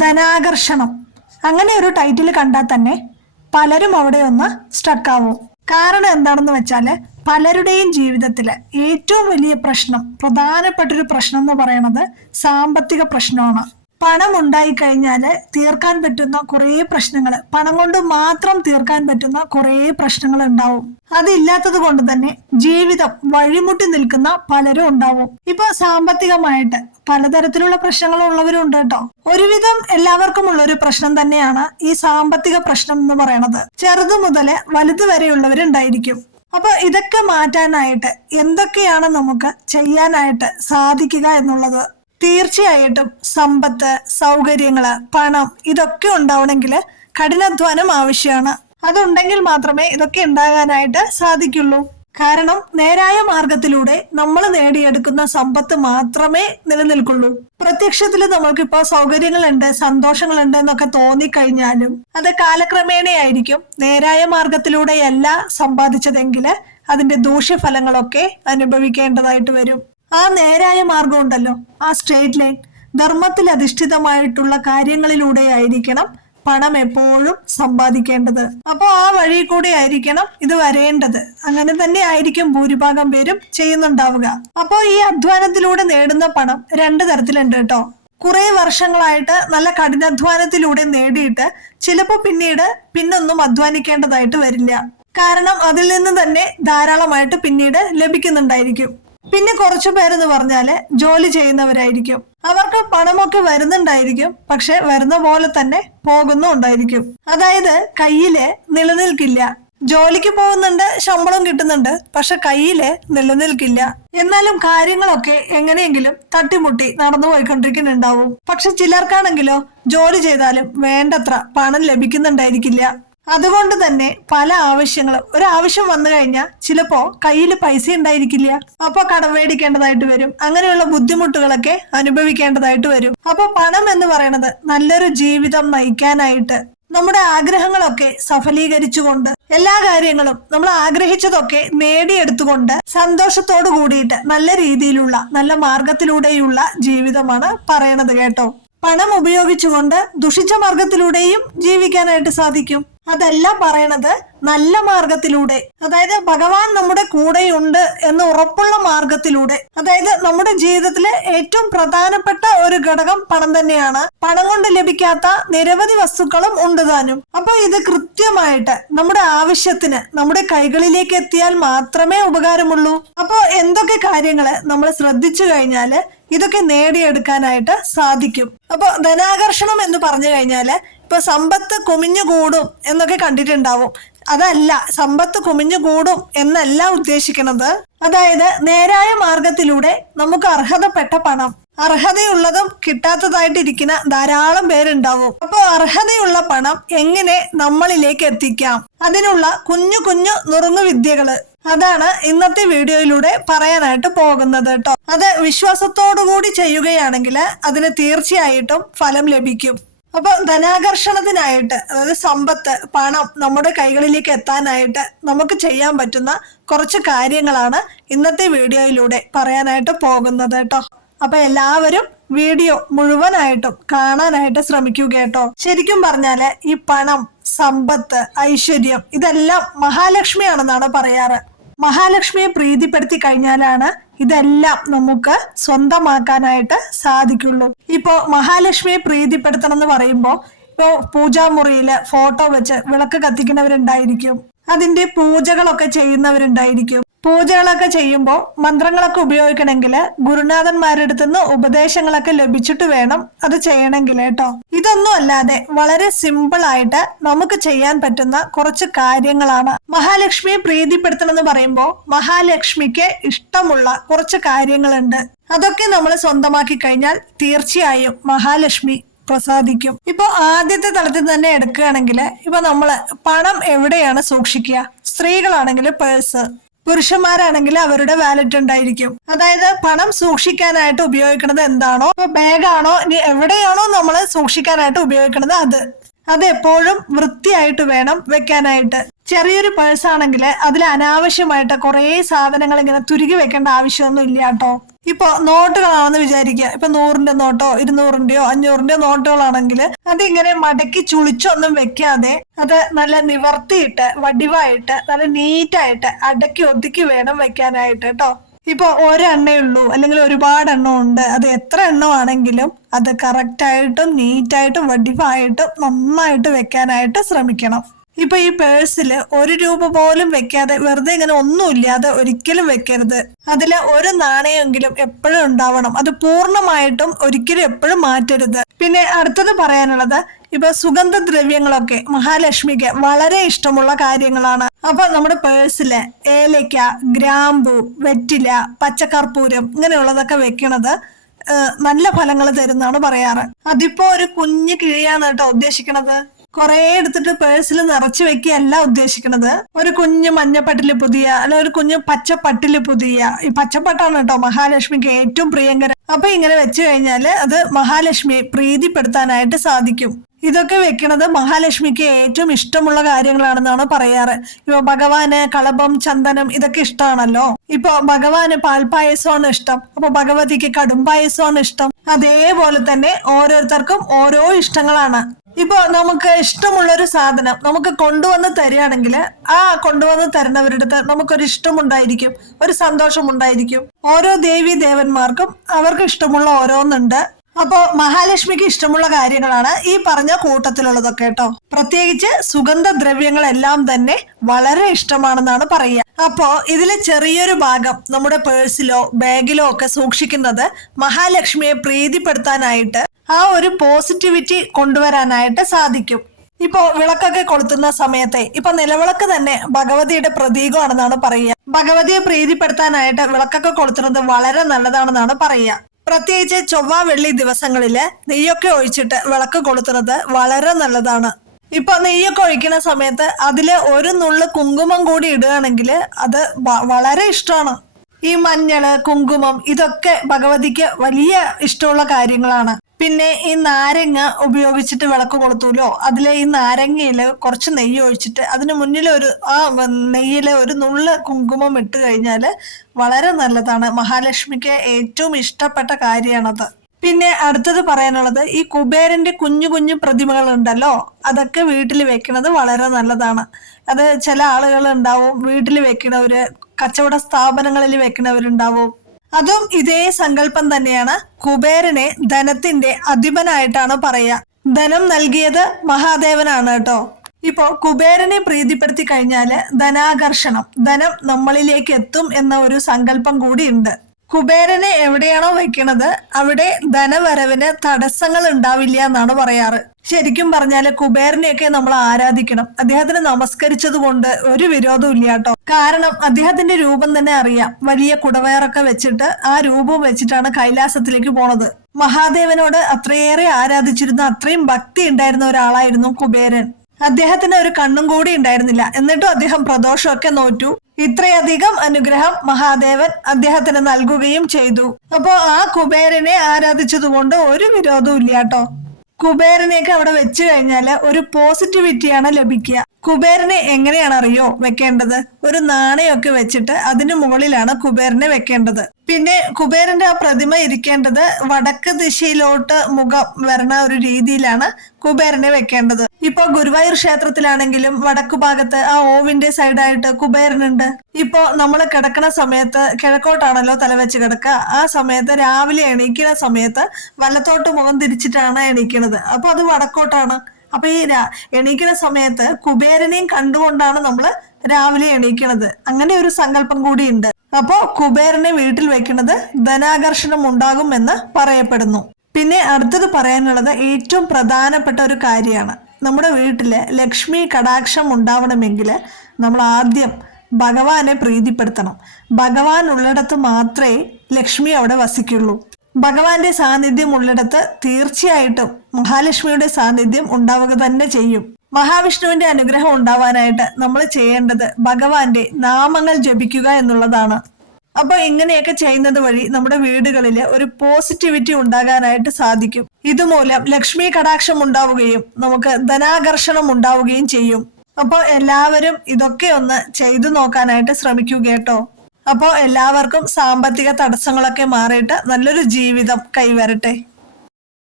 ധനാകർഷണം. അങ്ങനെ ഒരു ടൈറ്റിൽ കണ്ടാൽ തന്നെ പലരും അവിടെ ഒന്ന് സ്റ്റക്കാവും. കാരണം എന്താണെന്ന് വെച്ചാല് പലരുടെയും ജീവിതത്തില് ഏറ്റവും വലിയ പ്രശ്നം, പ്രധാനപ്പെട്ടൊരു പ്രശ്നം എന്ന് പറയുന്നത് സാമ്പത്തിക പ്രശ്നമാണ്. പണം ഉണ്ടായി കഴിഞ്ഞാല് തീർക്കാൻ പറ്റുന്ന കുറേ പ്രശ്നങ്ങൾ, പണം കൊണ്ട് മാത്രം തീർക്കാൻ പറ്റുന്ന കുറേ പ്രശ്നങ്ങൾ ഉണ്ടാവും. അതില്ലാത്തത് കൊണ്ട് തന്നെ ജീവിതം വഴിമുട്ടി നിൽക്കുന്ന പലരും ഉണ്ടാവും. ഇപ്പൊ സാമ്പത്തികമായിട്ട് പലതരത്തിലുള്ള പ്രശ്നങ്ങൾ ഉള്ളവരും ഉണ്ട് കേട്ടോ. ഒരുവിധം എല്ലാവർക്കും ഉള്ളൊരു പ്രശ്നം തന്നെയാണ് ഈ സാമ്പത്തിക പ്രശ്നം എന്ന് പറയുന്നത്. ചെറുതു മുതല് വലുത് വരെയുള്ളവരുണ്ടായിരിക്കും. അപ്പൊ ഇതൊക്കെ മാറ്റാനായിട്ട് എന്തൊക്കെയാണ് നമുക്ക് ചെയ്യാനായിട്ട് സാധിക്കുക എന്നുള്ളത്, തീർച്ചയായിട്ടും സമ്പത്ത്, സൗകര്യങ്ങള്, പണം ഇതൊക്കെ ഉണ്ടാവണമെങ്കിൽ കഠിനാധ്വാനം ആവശ്യമാണ്. അതുണ്ടെങ്കിൽ മാത്രമേ ഇതൊക്കെ ഉണ്ടാകാനായിട്ട് സാധിക്കുള്ളൂ. കാരണം നേരായ മാർഗത്തിലൂടെ നമ്മൾ നേടിയെടുക്കുന്ന സമ്പത്ത് മാത്രമേ നിലനിൽക്കുള്ളൂ. പ്രത്യക്ഷത്തിൽ നമ്മൾക്കിപ്പോ സൗകര്യങ്ങളുണ്ട്, സന്തോഷങ്ങളുണ്ട് എന്നൊക്കെ തോന്നിക്കഴിഞ്ഞാലും അത് കാലക്രമേണയായിരിക്കും. നേരായ മാർഗത്തിലൂടെയല്ല സമ്പാദിച്ചതെങ്കിൽ അതിന്റെ ദൂഷ്യഫലങ്ങളൊക്കെ അനുഭവിക്കേണ്ടതായിട്ട് വരും. ആ നേരായ മാർഗം ഉണ്ടല്ലോ, ആ സ്ട്രേറ്റ് ലൈൻ, ധർമ്മത്തിൽ അധിഷ്ഠിതമായിട്ടുള്ള കാര്യങ്ങളിലൂടെ ആയിരിക്കണം പണം എപ്പോഴും സമ്പാദിക്കേണ്ടത്. അപ്പോ ആ വഴി കൂടി ആയിരിക്കണം ഇത് വരേണ്ടത്. അങ്ങനെ തന്നെ ആയിരിക്കും ഭൂരിഭാഗം പേരും ചെയ്യുന്നുണ്ടാവുക. അപ്പോ ഈ അധ്വാനത്തിലൂടെ നേടുന്ന പണം രണ്ട് തരത്തിലുണ്ട് കേട്ടോ. കുറെ വർഷങ്ങളായിട്ട് നല്ല കഠിനാധ്വാനത്തിലൂടെ നേടിയിട്ട് ചിലപ്പോ പിന്നൊന്നും അധ്വാനിക്കേണ്ടതായിട്ട് വരില്ല. കാരണം അതിൽ നിന്ന് തന്നെ ധാരാളമായിട്ട് പിന്നീട് ലഭിക്കുന്നുണ്ടായിരിക്കും. പിന്നെ കുറച്ചു പേരെന്ന് പറഞ്ഞാല് ജോലി ചെയ്യുന്നവരായിരിക്കും. അവർക്ക് പണമൊക്കെ വരുന്നുണ്ടായിരിക്കും, പക്ഷെ വരുന്ന പോലെ തന്നെ പോകുന്നുണ്ടായിരിക്കും. അതായത് കയ്യില് നിലനിൽക്കില്ല. ജോലിക്ക് പോകുന്നുണ്ട്, ശമ്പളം കിട്ടുന്നുണ്ട്, പക്ഷെ കയ്യില് നിലനിൽക്കില്ല. എന്നാലും കാര്യങ്ങളൊക്കെ എങ്ങനെയെങ്കിലും തട്ടിമുട്ടി നടന്നു പോയിക്കൊണ്ടിരിക്കുന്നുണ്ടാവും. പക്ഷെ ചിലർക്കാണെങ്കിലോ ജോലി ചെയ്താലും വേണ്ടത്ര പണം ലഭിക്കുന്നുണ്ടായിരിക്കില്ല. അതുകൊണ്ട് തന്നെ പല ആവശ്യങ്ങളും, ഒരാവശ്യം വന്നു കഴിഞ്ഞാൽ ചിലപ്പോ കയ്യിൽ പൈസ ഉണ്ടായിരിക്കില്ല. അപ്പൊ കടം മേടിക്കേണ്ടതായിട്ട് വരും. അങ്ങനെയുള്ള ബുദ്ധിമുട്ടുകളൊക്കെ അനുഭവിക്കേണ്ടതായിട്ട് വരും. അപ്പൊ പണം എന്ന് പറയുന്നത് നല്ലൊരു ജീവിതം നയിക്കാനായിട്ട്, നമ്മുടെ ആഗ്രഹങ്ങളൊക്കെ സഫലീകരിച്ചുകൊണ്ട്, എല്ലാ കാര്യങ്ങളും നമ്മൾ ആഗ്രഹിച്ചതൊക്കെ നേടിയെടുത്തുകൊണ്ട് സന്തോഷത്തോടു കൂടിയിട്ട് നല്ല രീതിയിലുള്ള, നല്ല മാർഗത്തിലൂടെയുള്ള ജീവിതമാണ് പറയണത് കേട്ടോ. പണം ഉപയോഗിച്ചുകൊണ്ട് ദുഷിച്ച മാർഗത്തിലൂടെയും ജീവിക്കാനായിട്ട് സാധിക്കും. അതല്ല പറയണത് നല്ല മാർഗത്തിലൂടെ, അതായത് ഭഗവാൻ നമ്മുടെ കൂടെയുണ്ട് എന്ന് ഉറപ്പുള്ള മാർഗത്തിലൂടെ. അതായത് നമ്മുടെ ജീവിതത്തിലെ ഏറ്റവും പ്രധാനപ്പെട്ട ഒരു ഘടകം പണം തന്നെയാണ്. പണം കൊണ്ട് ലഭിക്കാത്ത നിരവധി വസ്തുക്കളും ഉണ്ട് താനും. അപ്പൊ ഇത് കൃത്യമായിട്ട് നമ്മുടെ ആവശ്യത്തിന് നമ്മുടെ കൈകളിലേക്ക് എത്തിയാൽ മാത്രമേ ഉപകാരമുള്ളൂ. അപ്പൊ എന്തൊക്കെ കാര്യങ്ങള് നമ്മൾ ശ്രദ്ധിച്ചു കഴിഞ്ഞാല് ഇതൊക്കെ നേടിയെടുക്കാനായിട്ട് സാധിക്കും. അപ്പൊ ധനാകർഷണം എന്ന് പറഞ്ഞു കഴിഞ്ഞാല് ഇപ്പൊ സമ്പത്ത് കുമിഞ്ഞുകൂടും എന്നൊക്കെ കണ്ടിട്ടുണ്ടാവും. അതല്ല, സമ്പത്ത് കുമിഞ്ഞുകൂടും എന്നല്ല ഉദ്ദേശിക്കുന്നത്. അതായത് നേരായ മാർഗത്തിലൂടെ നമുക്ക് അർഹതപ്പെട്ട പണം, അർഹതയുള്ളതും കിട്ടാത്തതായിട്ടിരിക്കുന്ന ധാരാളം പേരുണ്ടാവും. അപ്പൊ അർഹതയുള്ള പണം എങ്ങനെ നമ്മളിലേക്ക് എത്തിക്കാം, അതിനുള്ള കുഞ്ഞു കുഞ്ഞു നുറുങ്ങു വിദ്യകള്, അതാണ് ഇന്നത്തെ വീഡിയോയിലൂടെ പറയാനായിട്ട് പോകുന്നത് കേട്ടോ. അത് വിശ്വാസത്തോടുകൂടി ചെയ്യുകയാണെങ്കിൽ അതിന് തീർച്ചയായിട്ടും ഫലം ലഭിക്കും. അപ്പൊ ധനാകർഷണത്തിനായിട്ട്, അതായത് സമ്പത്ത്, പണം നമ്മുടെ കൈകളിലേക്ക് എത്താനായിട്ട് നമുക്ക് ചെയ്യാൻ പറ്റുന്ന കുറച്ച് കാര്യങ്ങളാണ് ഇന്നത്തെ വീഡിയോയിലൂടെ പറയാനായിട്ട് പോകുന്നത് കേട്ടോ. അപ്പൊ എല്ലാവരും വീഡിയോ മുഴുവനായിട്ടും കാണാനായിട്ട് ശ്രമിക്കുക കേട്ടോ. ശരിക്കും പറഞ്ഞാല് ഈ പണം, സമ്പത്ത്, ഐശ്വര്യം ഇതെല്ലാം മഹാലക്ഷ്മിയാണെന്നാണ് പറയാറ്. മഹാലക്ഷ്മിയെ പ്രീതിപ്പെടുത്തി കഴിഞ്ഞാലാണ് ഇതെല്ലാം നമുക്ക് സ്വന്തമാക്കാനായിട്ട് സാധിക്കുള്ളൂ. ഇപ്പോ മഹാലക്ഷ്മിയെ പ്രീതിപ്പെടുത്തണം എന്ന് പറയുമ്പോ ഇപ്പോ പൂജാമുറിയില് ഫോട്ടോ വെച്ച് വിളക്ക് കത്തിക്കുന്നവരുണ്ടായിരിക്കും. അതിന്റെ പൂജകളൊക്കെ ചെയ്യുന്നവരുണ്ടായിരിക്കും. പൂജകളൊക്കെ ചെയ്യുമ്പോൾ മന്ത്രങ്ങളൊക്കെ ഉപയോഗിക്കണമെങ്കിൽ ഗുരുനാഥന്മാരുടെ അടുത്ത് നിന്ന് ഉപദേശങ്ങളൊക്കെ ലഭിച്ചിട്ട് വേണം അത് ചെയ്യണമെങ്കിൽ കേട്ടോ. ഇതൊന്നും അല്ലാതെ വളരെ സിമ്പിൾ ആയിട്ട് നമുക്ക് ചെയ്യാൻ പറ്റുന്ന കുറച്ച് കാര്യങ്ങളാണ്. മഹാലക്ഷ്മിയെ പ്രീതിപ്പെടുത്തണം എന്ന് പറയുമ്പോൾ മഹാലക്ഷ്മിക്ക് ഇഷ്ടമുള്ള കുറച്ച് കാര്യങ്ങളുണ്ട്. അതൊക്കെ നമ്മൾ സ്വന്തമാക്കി കഴിഞ്ഞാൽ തീർച്ചയായും മഹാലക്ഷ്മി പ്രസാദിക്കും. ഇപ്പൊ ആദ്യത്തെ തലത്തിൽ തന്നെ എടുക്കുകയാണെങ്കിൽ ഇപ്പൊ നമ്മള് പണം എവിടെയാണ് സൂക്ഷിക്കുക? സ്ത്രീകളാണെങ്കിൽ പേഴ്സ്, പുരുഷന്മാരാണെങ്കിൽ അവരുടെ വാലറ്റ് ഉണ്ടായിരിക്കും. അതായത് പണം സൂക്ഷിക്കാനായിട്ട് ഉപയോഗിക്കുന്നത് എന്താണോ, ഇപ്പൊ ബാഗാണോ, ഇനി എവിടെയാണോ നമ്മൾ സൂക്ഷിക്കാനായിട്ട് ഉപയോഗിക്കുന്നത് അത് എപ്പോഴും വൃത്തിയായിട്ട് വേണം വെക്കാനായിട്ട്. ചെറിയൊരു പേഴ്സ് ആണെങ്കിൽ അതിൽ അനാവശ്യമായിട്ട് കുറെ സാധനങ്ങൾ ഇങ്ങനെ തുരുകി വെക്കേണ്ട ആവശ്യമൊന്നും ഇല്ല കേട്ടോ. ഇപ്പൊ നോട്ടുകളാണെന്ന് വിചാരിക്കുക. ഇപ്പൊ 100ന്റെ നോട്ടോ 200ന്റെയോ 500ന്റെയോ നോട്ടുകളാണെങ്കിൽ അതിങ്ങനെ മടക്കി ചുളിച്ചൊന്നും വെക്കാതെ അത് നല്ല നിവർത്തിയിട്ട് വടിവായിട്ട് നല്ല നീറ്റായിട്ട് അടക്കി ഒതുക്കി വേണം വെക്കാനായിട്ട് കേട്ടോ. ഇപ്പൊ ഒരെണ്ണേ ഉള്ളൂ അല്ലെങ്കിൽ ഒരുപാട് എണ്ണം ഉണ്ട്, അത് എത്ര എണ്ണം ആണെങ്കിലും അത് കറക്റ്റായിട്ടും നീറ്റായിട്ടും വടിവായിട്ടും നന്നായിട്ട് വെക്കാനായിട്ട് ശ്രമിക്കണം. ഇപ്പൊ ഈ പേഴ്സിൽ 1 രൂപ പോലും വെക്കാതെ വെറുതെ ഇങ്ങനെ ഒന്നുമില്ലാതെ ഒരിക്കലും വെക്കരുത്. അതില് ഒരു നാണയമെങ്കിലും എപ്പോഴും ഉണ്ടാവണം. അത് പൂർണ്ണമായിട്ടും ഒരിക്കലും എപ്പോഴും മാറ്റരുത്. പിന്നെ അടുത്തത് പറയാനുള്ളത്, ഇപ്പൊ സുഗന്ധദ്രവ്യങ്ങളൊക്കെ മഹാലക്ഷ്മിക്ക് വളരെ ഇഷ്ടമുള്ള കാര്യങ്ങളാണ്. അപ്പൊ നമ്മുടെ പേഴ്സില് ഏലക്ക, ഗ്രാമ്പു, വെറ്റില, പച്ചക്കർപ്പൂരം ഇങ്ങനെയുള്ളതൊക്കെ വെക്കണത് നല്ല ഫലങ്ങൾ തരുന്നാണ് പറയാറ്. അതിപ്പോ ഒരു കുഞ്ഞു കിഴിയാണ് കേട്ടോ ഉദ്ദേശിക്കണത്. കുറെ എടുത്തിട്ട് പേഴ്സിൽ നിറച്ചു വെക്കുകയല്ല ഉദ്ദേശിക്കണത്. ഒരു കുഞ്ഞു മഞ്ഞപ്പട്ടില് പുതിയ അല്ല ഒരു കുഞ്ഞു പച്ചപ്പട്ടില് പുതിയ. ഈ പച്ചപ്പട്ടാണ് കേട്ടോ മഹാലക്ഷ്മിക്ക് ഏറ്റവും പ്രിയങ്കരം. അപ്പൊ ഇങ്ങനെ വെച്ചു കഴിഞ്ഞാല് അത് മഹാലക്ഷ്മിയെ പ്രീതിപ്പെടുത്താനായിട്ട് സാധിക്കും. ഇതൊക്കെ വെക്കണത് മഹാലക്ഷ്മിക്ക് ഏറ്റവും ഇഷ്ടമുള്ള കാര്യങ്ങളാണെന്നാണ് പറയാറ്. ഇപ്പൊ ഭഗവാന് കളഭം, ചന്ദനം ഇതൊക്കെ ഇഷ്ടമാണല്ലോ. ഇപ്പൊ ഭഗവാന് പാൽപായസമാണ് ഇഷ്ടം, അപ്പൊ ഭഗവതിക്ക് കടും പായസമാണ് ഇഷ്ടം. അതേപോലെ തന്നെ ഓരോരുത്തർക്കും ഓരോ ഇഷ്ടങ്ങളാണ്. ഇപ്പൊ നമുക്ക് ഇഷ്ടമുള്ളൊരു സാധനം നമുക്ക് കൊണ്ടുവന്ന് തരികയാണെങ്കിൽ ആ കൊണ്ടുവന്ന് തരുന്നവരുടെ അടുത്ത് നമുക്കൊരു ഇഷ്ടമുണ്ടായിരിക്കും, ഒരു സന്തോഷമുണ്ടായിരിക്കും. ഓരോ ദേവി ദേവന്മാർക്കും അവർക്ക് ഇഷ്ടമുള്ള ഓരോന്നുണ്ട്. അപ്പോ മഹാലക്ഷ്മിക്ക് ഇഷ്ടമുള്ള കാര്യങ്ങളാണ് ഈ പറഞ്ഞ കൂട്ടത്തിലുള്ളതൊക്കെ കേട്ടോ. പ്രത്യേകിച്ച് സുഗന്ധദ്രവ്യങ്ങളെല്ലാം തന്നെ വളരെ ഇഷ്ടമാണെന്നാണ് പറയുക. അപ്പോ ഇതിലെ ചെറിയൊരു ഭാഗം നമ്മുടെ പേഴ്സിലോ ബാഗിലോ ഒക്കെ സൂക്ഷിക്കുന്നത് മഹാലക്ഷ്മിയെ പ്രീതിപ്പെടുത്താനായിട്ട്, ആ ഒരു പോസിറ്റിവിറ്റി കൊണ്ടുവരാനായിട്ട് സാധിക്കും. ഇപ്പോ വിളക്കൊക്കെ കൊളുത്തുന്ന സമയത്തെ ഇപ്പൊ നിലവിളക്ക് തന്നെ ഭഗവതിയുടെ പ്രതീകമാണെന്നാണ് പറയുക. ഭഗവതിയെ പ്രീതിപ്പെടുത്താനായിട്ട് വിളക്കൊക്കെ കൊളുത്തുന്നത് വളരെ നല്ലതാണെന്നാണ് പറയുക. പ്രത്യേകിച്ച് ചൊവ്വ വെള്ളി ദിവസങ്ങളില് നെയ്യൊക്കെ ഒഴിച്ചിട്ട് വിളക്ക് കൊളുത്തുന്നത് വളരെ നല്ലതാണ്. ഇപ്പൊ നെയ്യൊക്കെ ഒഴിക്കുന്ന സമയത്ത് അതില് ഒരു നുള്ളു കുങ്കുമം കൂടി ഇടുകയാണെങ്കിൽ അത് വളരെ ഇഷ്ടമാണ്. ഈ മഞ്ഞള്, കുങ്കുമം ഇതൊക്കെ ഭഗവതിക്ക് വലിയ ഇഷ്ടമുള്ള കാര്യങ്ങളാണ്. പിന്നെ ഈ നാരങ്ങ ഉപയോഗിച്ചിട്ട് വിളക്ക് കൊളുത്തൂലോ, അതിലെ ഈ നാരങ്ങയില് കുറച്ച് നെയ്യ് ഒഴിച്ചിട്ട് അതിന് മുന്നിൽ നെയ്യില് ഒരു നുള്ള് കുങ്കുമം ഇട്ട് കഴിഞ്ഞാല് വളരെ നല്ലതാണ്. മഹാലക്ഷ്മിക്ക് ഏറ്റവും ഇഷ്ടപ്പെട്ട കാര്യമാണത്. പിന്നെ അടുത്തത് പറയാനുള്ളത്, ഈ കുബേരന്റെ കുഞ്ഞു കുഞ്ഞു പ്രതിമകൾ ഉണ്ടല്ലോ, അതൊക്കെ വീട്ടിൽ വെക്കുന്നത് വളരെ നല്ലതാണ്. അത് ചില ആളുകൾ ഉണ്ടാവും വീട്ടിൽ വെക്കണവര്, കച്ചവട സ്ഥാപനങ്ങളിൽ വെക്കണവരുണ്ടാവും. അതും ഇതേ സങ്കല്പം തന്നെയാണ്. കുബേരനെ ധനത്തിന്റെ അധിപനായിട്ടാണ് പറയുക. ധനം നൽകിയത് മഹാദേവനാണ് കേട്ടോ. ഇപ്പോ കുബേരനെ പ്രീതിപ്പെടുത്തി കഴിഞ്ഞാല് ധനാകർഷണം, ധനം നമ്മളിലേക്ക് എത്തും എന്ന ഒരു സങ്കല്പം കൂടി ഉണ്ട്. കുബേരനെ എവിടെയാണോ വെക്കണത് അവിടെ ധനവരവിന് തടസ്സങ്ങൾ ഉണ്ടാവില്ല എന്നാണ് പറയാറ്. ശരിക്കും പറഞ്ഞാല് കുബേരനെയൊക്കെ നമ്മൾ ആരാധിക്കണം. അദ്ദേഹത്തിന് നമസ്കരിച്ചത് കൊണ്ട് ഒരു വിരോധവും ഇല്ല കേട്ടോ. കാരണം അദ്ദേഹത്തിന്റെ രൂപം തന്നെ അറിയാം. വലിയ കുടവയറൊക്കെ വെച്ചിട്ട് ആ രൂപം വെച്ചിട്ടാണ് കൈലാസത്തിലേക്ക് പോണത്. മഹാദേവനോട് അത്രയേറെ ആരാധിച്ചിരുന്ന, അത്രയും ഭക്തി ഉണ്ടായിരുന്ന ഒരാളായിരുന്നു കുബേരൻ. അദ്ദേഹത്തിന് ഒരു കണ്ണും കൂടി ഉണ്ടായിരുന്നില്ല, എന്നിട്ടും അദ്ദേഹം പ്രദോഷമൊക്കെ നോറ്റു. ഇത്രയധികം അനുഗ്രഹം മഹാദേവൻ അദ്ദേഹത്തിന് നൽകുകയും ചെയ്തു. അപ്പോ ആ കുബേരനെ ആരാധിച്ചതുകൊണ്ട് ഒരു വിരോധവും ഇല്ല കേട്ടോ. കുബേരനെയൊക്കെ അവിടെ വെച്ചു കഴിഞ്ഞാല് ഒരു പോസിറ്റിവിറ്റിയാണ് ലഭിക്കുക. കുബേരനെ എങ്ങനെയാണ് അറിയോ വെക്കേണ്ടത്? ഒരു നാണയമൊക്കെ വെച്ചിട്ട് അതിനു മുകളിലാണ് കുബേരനെ വെക്കേണ്ടത്. പിന്നെ കുബേരന്റെ ആ പ്രതിമ ഇരിക്കേണ്ടത് വടക്ക് ദിശയിലോട്ട് മുഖം വരണ ഒരു രീതിയിലാണ് കുബേരനെ വെക്കേണ്ടത്. ഇപ്പൊ ഗുരുവായൂർ ക്ഷേത്രത്തിലാണെങ്കിലും വടക്കു ഭാഗത്ത് ആ ഓവിന്റെ സൈഡായിട്ട് കുബേരനുണ്ട്. ഇപ്പോ നമ്മൾ കിടക്കണ സമയത്ത് കിഴക്കോട്ടാണല്ലോ തലവെച്ച് കിടക്കുക. ആ സമയത്ത് രാവിലെ എണീക്കുന്ന സമയത്ത് വലത്തോട്ട് മുഖം തിരിച്ചിട്ടാണ് എണീക്കുന്നത്. അപ്പൊ അത് വടക്കോട്ടാണ്. അപ്പൊ ഈ എണീക്കുന്ന സമയത്ത് കുബേരനെയും കണ്ടുകൊണ്ടാണ് നമ്മൾ രാവിലെ എണീക്കണത്. അങ്ങനെ ഒരു സങ്കല്പം കൂടി ഉണ്ട്. അപ്പോ കുബേരനെ വീട്ടിൽ വെക്കുന്നത് ധനാകർഷണം ഉണ്ടാകും എന്ന് പറയപ്പെടുന്നു. പിന്നെ അടുത്തത് പറയാനുള്ളത് ഏറ്റവും പ്രധാനപ്പെട്ട ഒരു കാര്യമാണ്. നമ്മുടെ വീട്ടില് ലക്ഷ്മി കടാക്ഷം ഉണ്ടാവണമെങ്കിൽ നമ്മൾ ആദ്യം ഭഗവാനെ പ്രീതിപ്പെടുത്തണം. ഭഗവാൻ ഉള്ളിടത്ത് മാത്രമേ ലക്ഷ്മി അവിടെ വസിക്കുള്ളൂ. ഭഗവാന്റെ സാന്നിധ്യം ഉള്ളിടത്ത് തീർച്ചയായിട്ടും മഹാലക്ഷ്മിയുടെ സാന്നിധ്യം ഉണ്ടാവുക തന്നെ ചെയ്യും. മഹാവിഷ്ണുവിന്റെ അനുഗ്രഹം ഉണ്ടാവാനായിട്ട് നമ്മൾ ചെയ്യേണ്ടത് ഭഗവാന്റെ നാമങ്ങൾ ജപിക്കുക എന്നുള്ളതാണ്. അപ്പൊ ഇങ്ങനെയൊക്കെ ചെയ്യുന്നത് വഴി നമ്മുടെ വീടുകളിൽ ഒരു പോസിറ്റിവിറ്റി ഉണ്ടാകാനായിട്ട് സാധിക്കും. ഇതുമൂലം ലക്ഷ്മി കടാക്ഷം ഉണ്ടാവുകയും നമുക്ക് ധനാകർഷണം ഉണ്ടാവുകയും ചെയ്യും. അപ്പൊ എല്ലാവരും ഇതൊക്കെ ഒന്ന് ചെയ്തു നോക്കാനായിട്ട് ശ്രമിക്കുക കേട്ടോ. അപ്പോൾ എല്ലാവർക്കും സാമ്പത്തിക തടസ്സങ്ങളൊക്കെ മാറിയിട്ട് നല്ലൊരു ജീവിതം കൈവരട്ടെ.